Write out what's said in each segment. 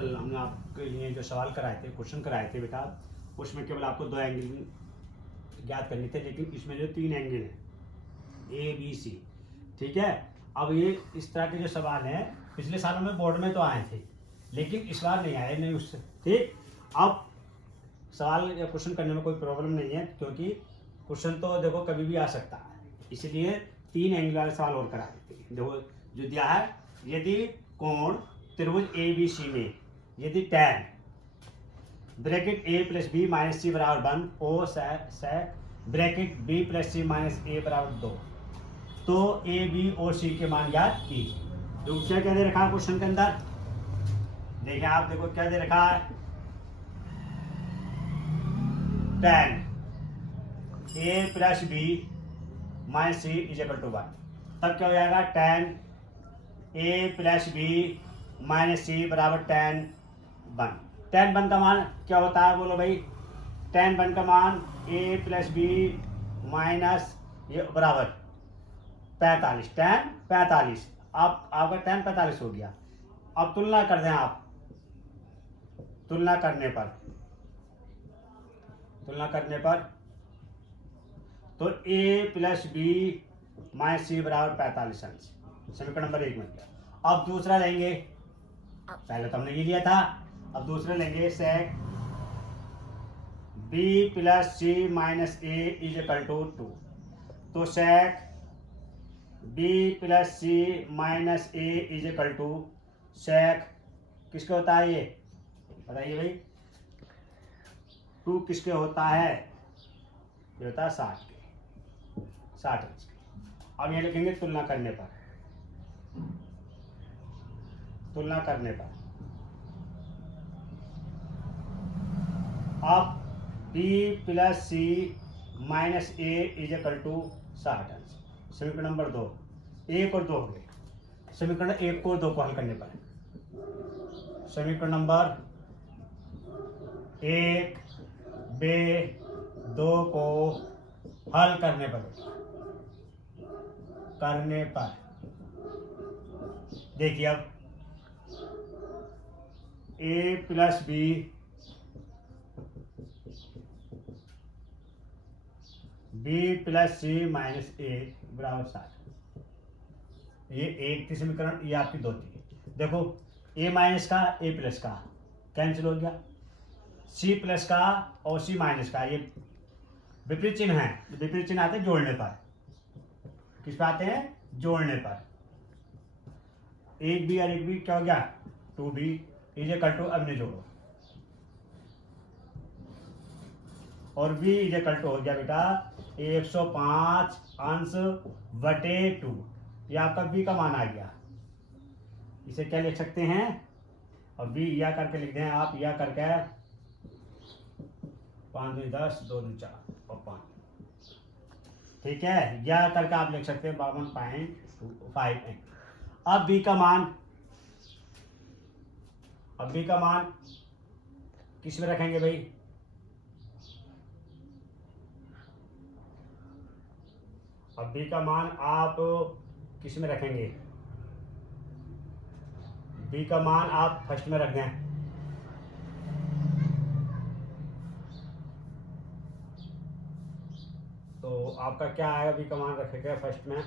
कल हमने आपके लिए जो सवाल कराए थे, क्वेश्चन कराए थे बेटा, उसमें केवल आपको 2 एंगल ज्ञात करने थे, लेकिन इसमें जो 3 एंगल हैं ए बी सी। ठीक है, अब ये इस तरह के जो सवाल हैं पिछले सालों में बोर्ड में तो आए थे, लेकिन इस बार नहीं आए, नहीं उससे। ठीक, अब सवाल या क्वेश्चन करने में कोई प्रॉब्लम नहीं है, क्योंकि क्वेश्चन तो देखो कभी भी आ सकता है, इसलिए 3 एंगल वाले सवाल और करा देते हैं। देखो जो दिया है, यदि कोण त्रिभुज ए बी सी में यदि tan bracket a plus B minus C बराबर 1 ओ sec bracket b plus C minus A बराबर 2, तो a b और c के मान ज्ञात कीजिए। दूसरा क्या दे रखा है क्वेश्चन के अंदर, देखिए आप देखो क्या दे रखा है, tan a plus B minus C is equal to 1। तब क्या हो जाएगा, tan a plus B minus C बराबर tan 1। tan 1 का मान क्या होता है बोलो भाई, tan 1 का मान a प्लस बी माइनस ये बराबर 45, tan 45। आप आपका tan 45 हो गया। अब तुलना कर दें आप, तुलना करने पर तो a plus B minus C बराबर 45 अंश, समीकरण नंबर 1 में गया। अब दूसरा लेंगे, पहले तो हमने ये लिया था, अब दूसरा लेंगे sec b plus C minus A is equal to 2। तो sec b plus C minus A is equal to sec किसके होता है, ये बताइए भाई, 2 किसके होता है, ये होता है 60 के, 60 इंच के। अब ये लिखेंगे तुलना करने पर, अब b plus C minus A is equal to 60 अंश, समीकरण नंबर 2, 1 और 2 हो गए। समीकरण 1 को 2 को हल करने पर, समीकरण नंबर 1 बे 2 को हल करने पर देखिए, अब a plus B plus C minus A बराबर 60, ये एक थी समीकरण, ये आपकी 2 थी। देखो a माइनस का a प्लस का कैंसिल हो गया, c प्लस का और c माइनस का ये विपरीत चिन्ह है, विपरीत चिन्ह आते हैं जोड़ने पर, किस पे आते हैं, जोड़ने पर। एक बी और एक बी क्या हो गया, 2b इज इक्वल टू, अब ने जोड़ो, और b इज इक्वल टू हो गया बेटा 105 अंश बटे 2, ये आपका b का मान आ गया। इसे क्या लिख सकते हैं, और b या करके लिख दें आप, या करके 5 2 10 2 2 4 और 5, ठीक है, या करके आप लिख सकते हैं 52.5। अब b का मान किस में रखेंगे भाई, अब b का मान आप किस में रखेंगे, b का मान आप फर्स्ट में रख दें, तो आपका क्या आएगा, b का मान रखेगा फर्स्ट में,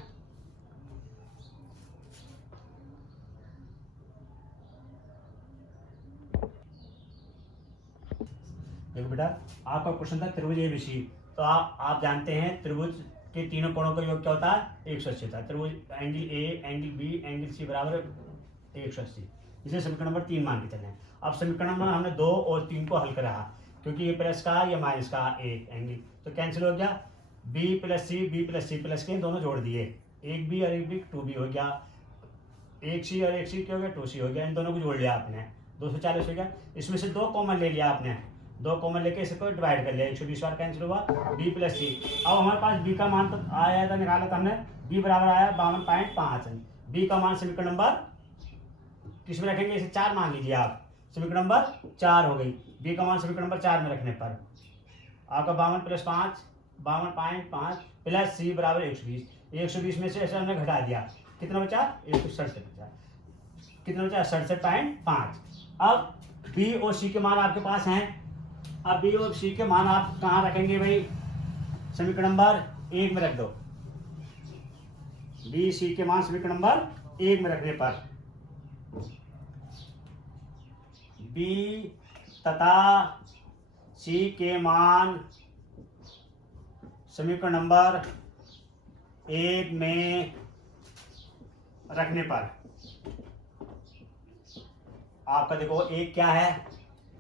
देखो बेटा आपका क्वेश्चन था त्रिभुज एबीसी, तो आप जानते हैं त्रिभुज के तीनों कोणों का योग क्या होता है, 180 होता है। त्रिभुज angle A, angle B, angle C बराबर 180, इसे समीकरण नंबर 3 मान के चले। अब समीकरण नंबर हमने 2 और 3 को हल करा, क्योंकि ये प्लस का या माइनस का ए एंगल तो कैंसिल हो गया, बी प्लस सी प्लस के दोनों जोड़ दिए, एक बी और एक बी 2b हो गया, एक सी और एक सी क्या हो गया, 2c हो गया, इन दोनों को जोड़ लिया आपने, 240 हो गया। इसमें से 2 कॉमन ले लिया आपने, 2 कॉमन लेके इसको डिवाइड कर लिया, 120 बार कैंसिल हुआ, b प्लस सी। अब हमारे पास b का मान तो आया था, निकाला था हमने, b बराबर आया 52.5, b का मान समीकरण नंबर किस में रखेंगे, इसे 4 मान लीजिए आप, समीकरण नंबर 4 हो गई। b का मान समीकरण नंबर 4 में रखने पर आपका 52 प्लस 5 52.5 प्लस सी बराबर 120, 120 में से ऐसे हमने घटा दिया, कितना बचा, 167 बचा, कितना बचा 67.5। अब बी और सी के मान आपके पास हैं। अब बी और सी के मान आप कहाँ रखेंगे भाई? समीकरण नंबर 1 में रख दो। बी सी के मान समीकरण नंबर 1 में रखने पर बी तथा सी के मान समीकरण नंबर 1 में रखने पर आपका देखो एक क्या है?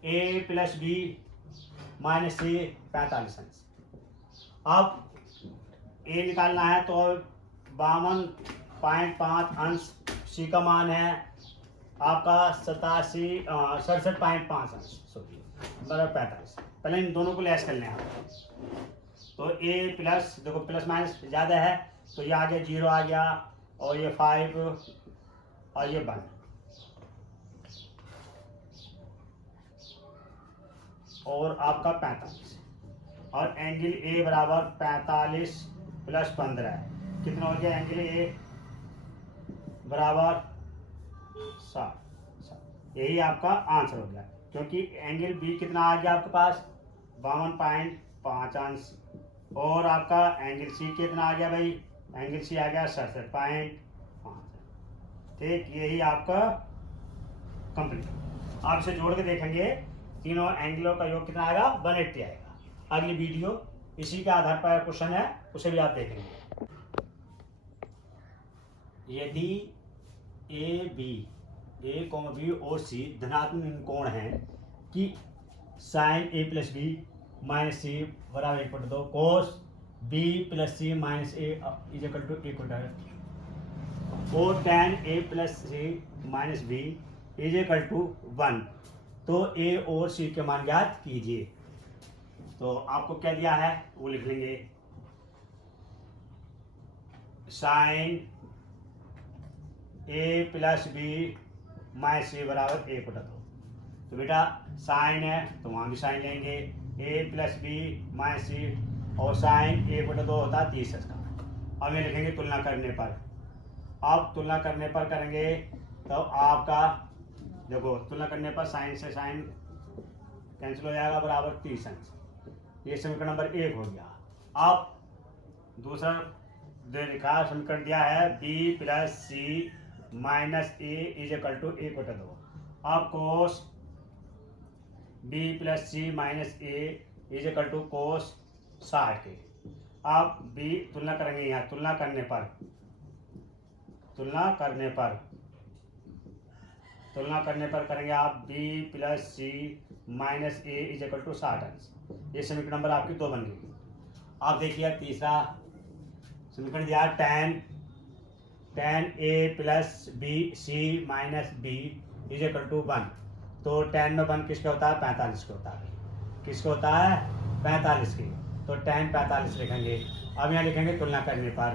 ए प्लस बी माइनस सी 45 अंश। अब ए निकालना है तो 52.5 अंश, सी का मान है आपका 67.5 अंश, बराबर 45। पहले इन दोनों को लेस कर लें आप। तो ए प्लस, देखो प्लस माइनस ज़्यादा है तो ये आ गया 0 आ गया, और ये 5 और ये 1, और आपका 45, और एंगल ए बराबर 45 प्लस 15 कितना हो गया? एंगल ए बराबर 60। यही आपका आंसर हो गया, क्योंकि एंगल बी कितना आ गया आपके पास? 52.5 अंश, और आपका एंगल सी कितना आ गया भाई? एंगल सी आ गया 67.5। ठीक, यही आपका कंप्लीट। आप इसे जोड़ के देखेंगे, तीनों एंगलों का योग कितना आएगा? 180 आएगा। अगली वीडियो इसी के आधार पर क्वेश्चन है, उसे भी आप देखेंगे। यदि ए बी और सी धनात्मक कोण है कि sine A plus B minus C बराबर 1/2, cos B plus C minus A is equal to 1/2, और tan A plus C minus B is equal to 1, तो ए और सी के मान ज्ञात कीजिए। तो आपको क्या दिया है वो लिख लेंगे। Sign A plus B minus C बराबर 1/2। तो बेटा साइन है तो वहाँ भी साइन लेंगे, ए प्लस बी माइनस सी, और साइन 1/2 होता है 30 का। अब ये लिखेंगे तुलना करने पर। अब तुलना करने पर करेंगे तो आपका देखो, तुलना करने पर साइन से साइन कैंसिल हो जाएगा, बराबर 30 अंश। ये समीकरण नंबर 1 हो गया। अब दूसरा दे लिखा समीकरण दिया है B plus C minus A is equal to 1/2। अब cos B plus C minus A is equal to cos 60 के। अब बी तुलना करेंगे, यहाँ तुलना करने पर करेंगे आप B plus C minus A is equal to 60 अंश। ये समीकरण नंबर आपकी 2 बन गई। आप देखिए तीसरा समीकरण दिया tan A plus B C minus B is equal to 1, तो tan में 1 किसका होता है? 45 का होता है। किसका होता है? 45 की। तो tan 45 लिखेंगे। अब यहाँ लिखेंगे तुलना करने पर,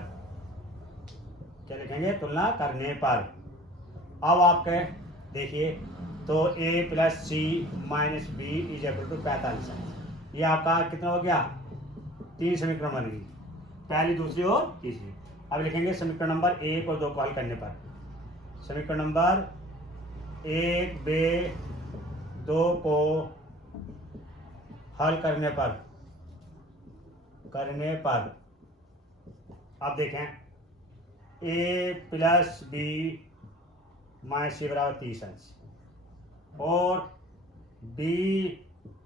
क्या लिखेंगे? तुलना करने पर। अब आपके देखिए तो a plus C minus B is equal to 45 है। ये आपका कितना हो गया? 3 समीकरण बन गई, पहली, दूसरी और तीसरी। अब लिखेंगे समीकरण नंबर 1 और 2 को हल करने पर। समीकरण नंबर 1 बे 2 को हल करने पर अब देखें a plus B minus C बराबर 30 अंश, और b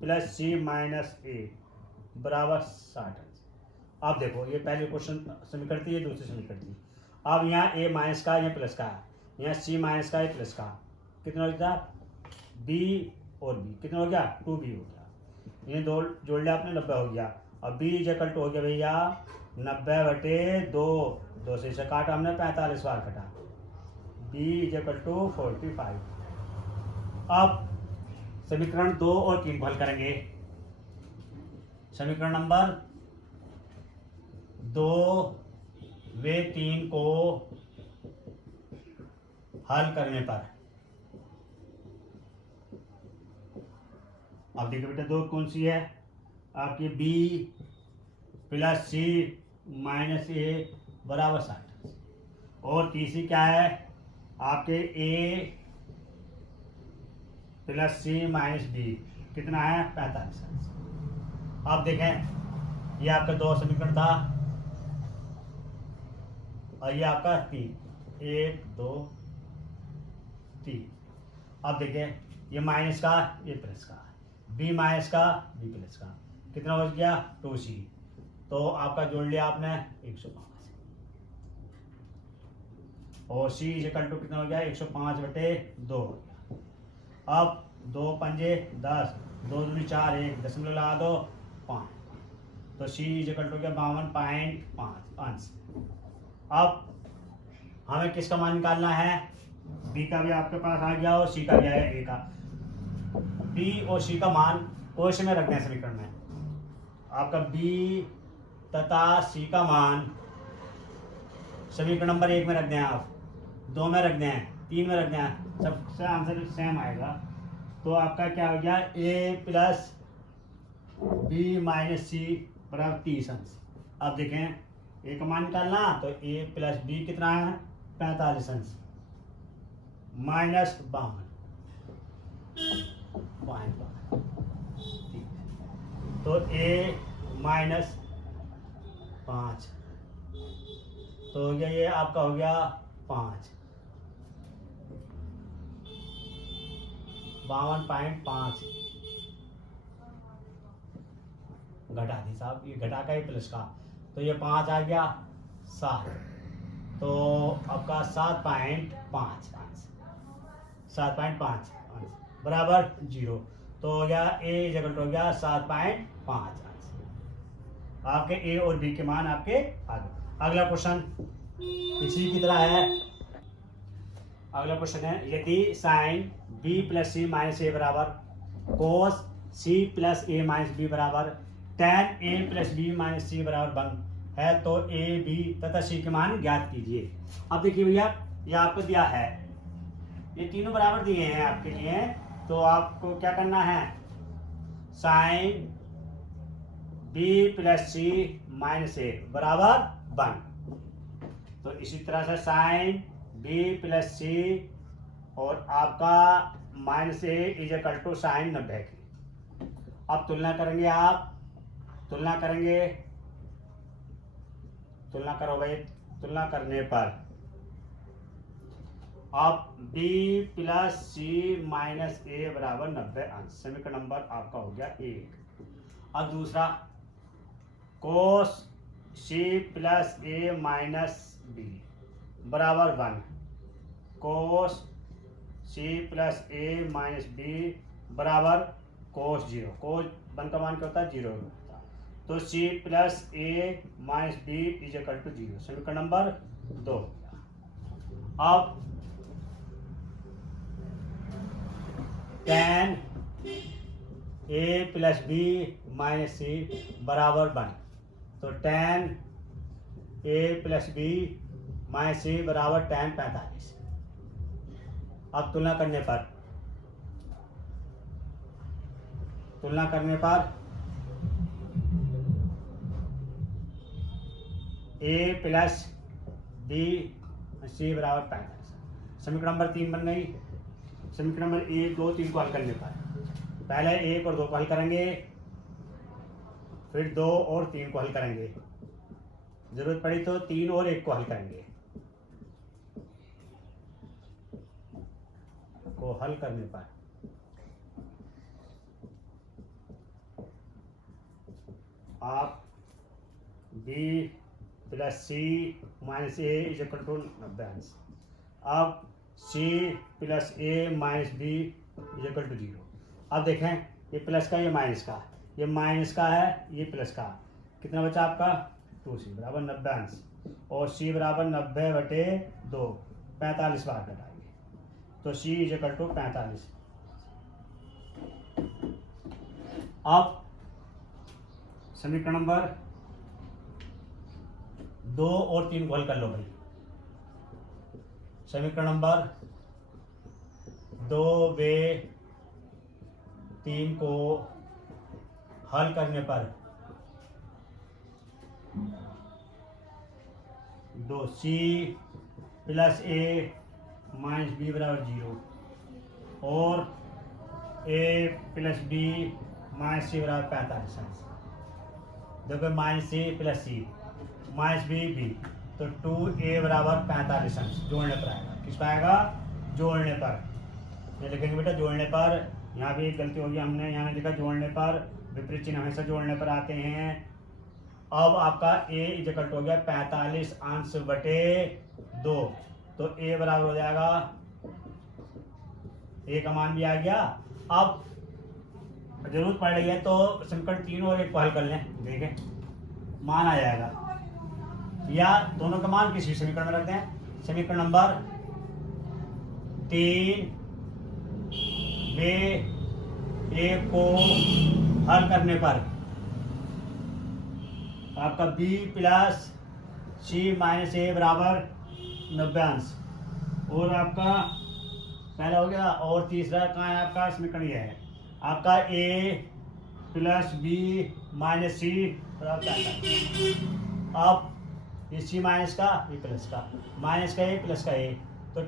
plus C minus A बराबर 60 अंश। अब देखो ये पहले क्वेश्चन समीकरण थी, ये दूसरी समीकरण थी। अब यहाँ a माइनस का, यहाँ प्लस का है, यहाँ c माइनस का, ये प्लस का। कितना हो गया? b और b कितना हो गया? 2b हो गया। ये दो जोड़ लिया आपने, 90 हो गया। अब b इज इक्वल टू हो गया भैया 90/2, 2 से इसे काटा हमने, 45 बार कटा, b इज इक्वल टू 45। अब समीकरण 2 और 3 को हल करेंगे। समीकरण नंबर 2 व 3 को हल करने पर अब देखिए बेटा 2 कौन सी है आपकी? b plus C minus A बराबर 60, और तीसरी क्या है आपके? a plus C minus B कितना है 45 अंश। अब देखें ये आपका 2 समीकरण था और ये आपका 3, 1 2 3। अब देखें ये माइनस का ये प्लस का, बी माइनस का बी प्लस का, कितना बच गया 2c। तो आपका जोड़ लिया आपने 105 और c इक्वल टू कितना हो गया 105/2 हो गया। अब 2 पंजे 10, 2 दूनी 4, 1 दशमलव लगा दो 5, तो c इक्वल टू हो गया 52.5 अंश। अब हमें किसका मान निकालना है, b का भी आपके पास आ गया और c का भी आया, a का। b और c का मान कोश में रखना है समीकरण में। आपका b तथा c का मान समीकरण नंबर 1 में रख दें, आप 2 में रख दें, 3 में रख दें, सबसे आंसर सेम आएगा। तो आपका क्या हो गया a plus B minus C बराबर 30 अंश। अब देखें a का मान निकालना, तो a प्लस b कितना है 45 अंश माइनस 52, तो a माइनस 5, तो हो गया ये आपका हो गया 5, 52.5 घटा दी साहब, ये घटा का ही प्लस का, तो ये 5 आ गया 7, तो आपका 7.5 अंश, 7.5 अंश बराबर 0। तो हो गया a इक्वल टू हो गया 7.5 अंश। आपके a और b के मान आपके आ गए। अगला क्वेश्चन इसी की तरह है। अगला क्वेश्चन है यदि sine b plus C minus A बराबर cos c plus A minus B बराबर tan a plus B minus C बराबर 1 है तो a b तथा c के मान ज्ञात कीजिए। अब देखिए भैया ये आपको दिया है, ये तीनों बराबर दिए हैं आपके लिए, तो आपको क्या करना है sign b plus C minus A बराबर 1, तो इसी तरह से साइन b प्लस सी और आपका minus A is equal to sine 90 की। अब तुलना करेंगे, आप तुलना करेंगे, तुलना करो भाई, तुलना करने पर आप b plus C minus A बराबर 90 अंश, समीकरण नंबर आपका हो गया 1। अब दूसरा कोस c plus A minus B बराबर 1, कोस c plus A minus B बराबर कोस 0, कोस 1 का मान क्या होता है 0 होता है, तो c plus A minus B is equal to 0, समीकरण नंबर 2। अब tan a plus B minus C बराबर 1, तो tan a plus B minus C बराबर tan 45। अब तुलना करने पर a प्लस बी सी बराबर 45, समीकरण नंबर 3 बन गई। समीकरण नंबर 1 2 3 को हल करने पर पहले 1 और 2 को हल करेंगे, फिर 2 और 3 को हल करेंगे, जरूरत पड़ी तो 3 और 1 को हल करेंगे। को हल करने पर आप b plus C minus A is equal to 90 अंश। अब c plus A minus B is equal to 0। अब देखें ये प्लस का ये माइनस का, ये माइनस का है ये प्लस का, कितना बचा आपका 2c बराबर 90 अंश, और c बराबर 90/2 45 बार घटाएंगे, तो c इज इक्वल टू 45। अब समीकरण नंबर 2 और 3 को हल कर लो भाई। समीकरण नंबर 2 व 3 को हल करने पर 2c plus A minus B बराबर 0 और ए प्लस बी माइनस सी बराबर 45 अंश। देखो minus C plus C minus B B, तो 2a बराबर 45 अंश जोड़ने पर आएगा। किस पर आएगा? जोड़ने पर। ये लिखेंगे बेटा जोड़ने पर। यहाँ भी एक गलती होगी, हमने यहाँ लिखा जोड़ने पर, विपरीत चिन्ह हमेशा जोड़ने पर आते हैं। अब आपका a इक्वल हो गया 45 अंश बटे 2, तो a बराबर हो जाएगा, a का मान भी आ गया। अब जरूरत पड़ रही है तो समीकरण 3 और 1 को हल कर लें, देखें मान आ जाएगा, या दोनों का मान किसी समीकरण में रखते हैं। समीकरण नंबर 3 में a को हल करने पर आपका b plus C minus A बराबर 90 अंश, और आपका पहला हो गया, और तीसरा कहाँ है आपका समीकरण? यह है आपका a plus B minus C बराबर 45। अब ये सी माइनस का, ये प्लस का, माइनस का ए प्लस का ए, तो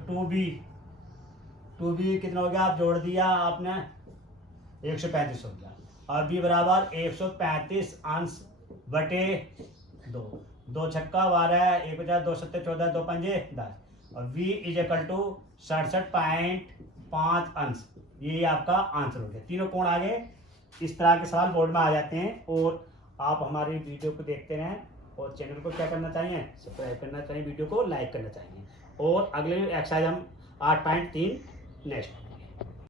2b कितना हो गया? आप जोड़ दिया आपने, 135 हो गया। और b बराबर 135 अंश बटे 2, 2 छक्का 12, 1 50, 2 सत्ते 14, 2 पंजे 10, और v इज इक्वल टू 67.5 अंश। ये आपका आंसर हो गया। तीनों कोण आ गए। इस तरह के सवाल बोर्ड में आ जाते हैं, और आप हमारी वीडियो को देखते रहें, और चैनल को क्या करना चाहिए? सब्सक्राइब करना चाहिए, वीडियो को लाइक करना चाहिए। और अगले एक्सरसाइज हम 8.3 नेक्स्ट